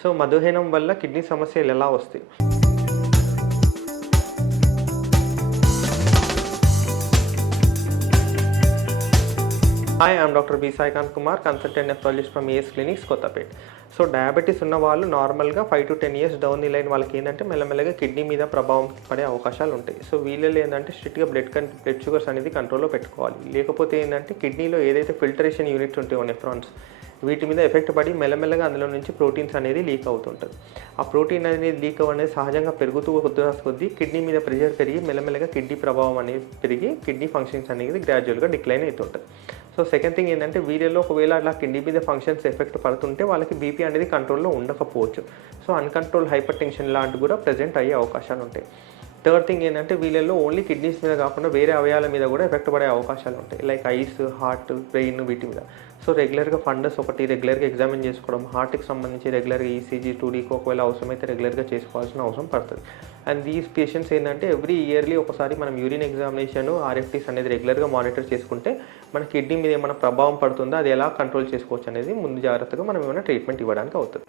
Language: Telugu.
సో మధుమేహం వల్ల కిడ్నీ సమస్యలు ఎలా వస్తాయి? Hi, I'm doctor B Saikanth Kumar, consultant nephrologist from AS clinics, Kothapet. So diabetes ఉన్న వాళ్ళు నార్మల్గా 5 to 10 years down the line వాళ్ళకి ఏంటంటే మెల్లమెల్లగా కిడ్నీ మీద ప్రభావం పడే అవకాశాలు ఉంటాయి. సో వీళ్ళలో ఏంటంటే స్ట్రిక్ట్గా బ్లడ్ షుగర్స్ అనేది కంట్రోల్లో పెట్టుకోవాలి. లేకపోతే ఏంటంటే కిడ్నీలో ఏదైతే ఫిల్టరేషన్ యూనిట్స్ ఉంటాయో నెఫ్రాన్స్, వీటి మీద ఎఫెక్ట్ పడి మెల్లమెల్లగా అందులో నుంచి ప్రోటీన్స్ అనేది లీక్ అవుతుంటుంది. ఆ ప్రోటీన్ అనేది లీక్ అనేది సహజంగా పెరుగుతూ కొద్దీ కిడ్నీ మీద ప్రెషర్ పెరిగి మెల్లమెల్లగా కిడ్నీ ప్రభావం అనేది పెరిగి కిడ్నీ ఫంక్షన్స్ అనేది గ్రాడ్యువల్గా డిక్లైన్ అవుతుంటుంది. సో సెకండ్ థింగ్ ఏంటంటే వీళ్ళలో ఒకవేళ అట్లా కిడ్నీ మీద ఫంక్షన్స్ ఎఫెక్ట్ పడుతుంటే వాళ్ళకి బీపీ అనేది కంట్రోల్లో ఉండకపోవచ్చు. సో అన్కంట్రోల్ హైపర్ టెన్షన్ లాంటివి కూడా ప్రెజెంట్ అయ్యే అవకాశాలు ఉంటాయి. థర్డ్ థింగ్ ఏంటంటే వీళ్ళల్లో ఓన్లీ కిడ్నీస్ మీద కాకుండా వేరే అవయవాల మీద కూడా ఎఫెక్ట్ పడే అవకాశాలు ఉంటాయి, లైక్ ఐస్, హార్ట్, బ్రెయిన్, వీటి మీద. సో రెగ్యులర్గా ఫండస్ ఒకటి రెగ్యులర్గా ఎగ్జామిన్ చేసుకోవడం, హార్ట్కి సంబంధించి రెగ్యులర్గా ఈసీజీ 2Dకి ఒకవేళ అవసరమైతే రెగ్యులర్గా చేసుకోవాల్సిన అవసరం పడుతుంది. అండ్ దీస్ పేషెంట్స్ ఏంటంటే ఎవ్రీ ఇయర్లీ ఒకసారి మనం యూరిన్ ఎగ్జామినేషన్, ఆర్ఎఫ్టీస్ అనేది రెగ్యులర్గా మానిటర్ చేసుకుంటే మన కిడ్నీ మీద ఏమైనా ప్రభావం పడుతుందో అది ఎలా కంట్రోల్ చేసుకోవచ్చు అనేది ముందు జాగ్రత్తగా మనం ఏమైనా ట్రీట్మెంట్ ఇవ్వడానికి అవుతుంది.